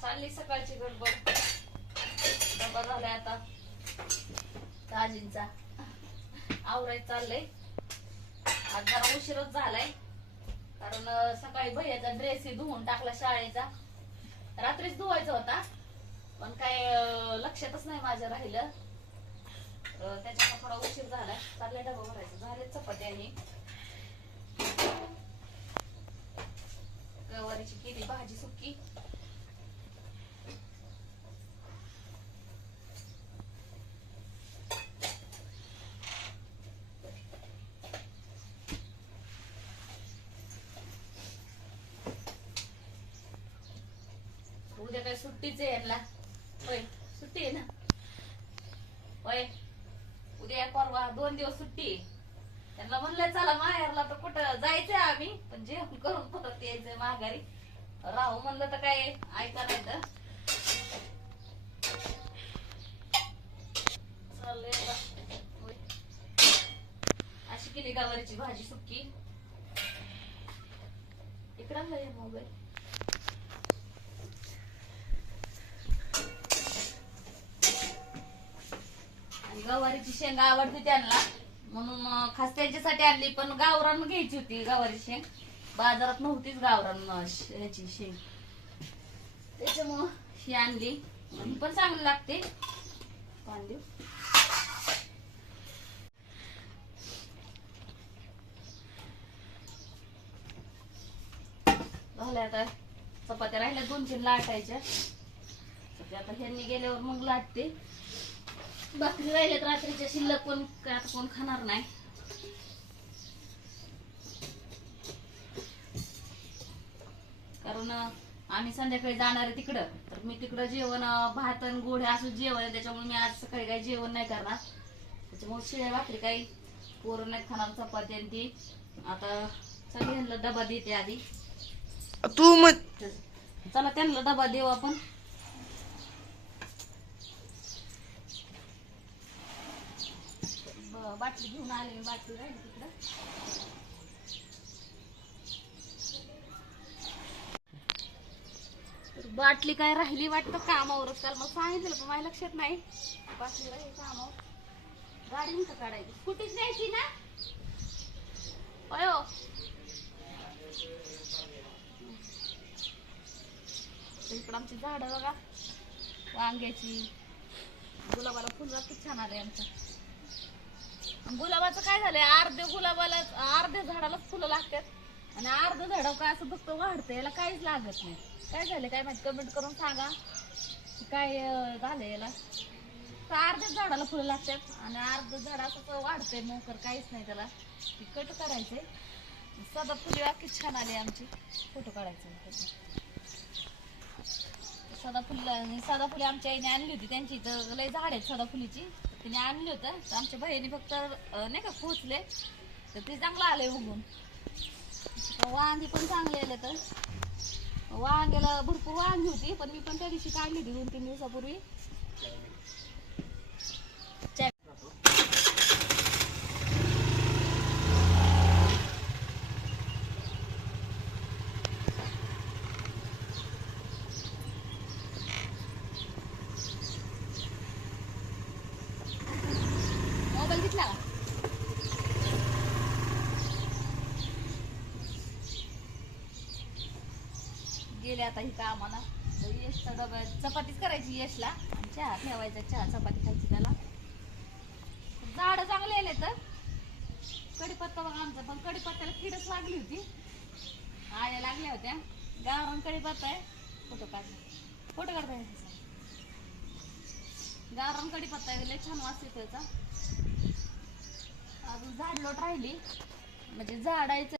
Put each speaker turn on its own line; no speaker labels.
चालली सकाळची गडबड. डबा झालाय आता. दाजींचा. आवराय चाललंय. आज जरा उशीरच झालाय. कारण सकाळी भैयाचा ड्रेस धुवून टाकला शाळेचा. रात्रीच धुवायचा होता. पण काय लक्षातच नाही माझ्या राहिलं. त्याच्यामुळे थोडा उशीर झालाय. चाललंय डबा भरायचा. झाले चपाती आणि गवारीची केली भाजी सुकी उद्या काय सुट्टीच आहे यांना होय सुट्टी आहे ना? होय उद्या परवा दोन दिवस सुट्टी आहे. त्यांना म्हणलं चला माहेरला तर कुठं जायचंय आम्ही. पण जेवण करून परत यायचंय माघारी. राहू म्हणलं तर काय ऐका नाही तर. अशी केली गावारीची भाजी सुक्की. इकडं मोबाईल आणि गवारीची शेंग आवडते त्यांना. म्हणून खास त्यांच्यासाठी आणली पण गावरान घ्यायची होती गवारी शेंग. बाजारात नव्हतीच गावरान याची ह्याची शेंग. त्याच्यामुळं ही आणली. पण चांगली लागते. पाणी झाल्या आता चपात्या राहिल्या दोन तीन लाटायच्या आता ह्यांनी गेल्यावर मग लाटते. भाकरी राहिल्यात रात्रीच्या शिल्लक पण काय आता कोण खाणार नाही. कारण आम्ही संध्याकाळी जाणार आहे तिकडं. तर मी तिकडं जेवण भात आणि गोड असं जेवण आहे त्याच्यामुळे मी आज सकाळी काही जेवण नाही करणार. त्याच्यामुळे शिळ्या भाकरी काही पोरं नाही खाणार चपाती आणि ती. आता सगळ्यांना डबा देते आधी.
तू मग
चला त्यांना डबा देऊ आपण. बाटली घेऊन आले मी बाटली राहिली तिकडं. बाटली काय राहिली वाटतं कामावरच काल मग सांगितलं पण माझ्या लक्षात नाही. बाटली राहिली कामावर. गाडी का काढायची. स्कूटीच न्यायची ना? अयो. इकडं आमची झाडं बघा. वांग्याची. गुलाबाला फुल किती छान आले आमचं गुलाबाचं काय झालंय? अर्ध्या गुलाबाला अर्ध्या झाडालाच फुलं लागतात. आणि अर्ध झाड काय असं फक्त वाढतं याला काहीच लागत नाही. काय झालं काय माहिती? कमेंट करून सांगा. काय झालं झालंय याला? तर अर्ध्याच झाडाला फुलं लागतात आणि अर्ध झाड असं वाढतंय मोकर काहीच नाही त्याला. ती कट करायचंय. सदा फुले वाकी छान आली आमची. फोटो काढायचे त्याचे. सदाफुली आणि सदाफुली आमच्या आईने आणली होती त्यांची. इथं लय झाड आहेत सदाफुलीची तिने आणलं होतं. तर आमच्या बहिणी फक्त नाही का पोचले तर ते चांगलं आले उघडून तर वांगी पण चांगले आले तर. वांग्याला भरपूर वांगी होती पण मी पण त्या दिवशी काढली होती दोन तीन दिवसापूर्वी च्या- मोबाईल घेतला का गेले आता ही कामाला तर यशचा डबा चपातीच करायची यशला. आणि चहा ठेवायचा चहा चपाती खायची त्याला. झाड चांगले आले तर. कडीपत्ता बघा आमचा पण कडीपत्त्याला किडच लागली होती. आल्या लागल्या होत्या. गावरान कडीपत्ता आहे. फोटो काढला फोटो काढता गावरान कडीपत्ता आहे लय छान वास येतो त्याचा अजून झाड लोट राहिली. म्हणजे झाडायचं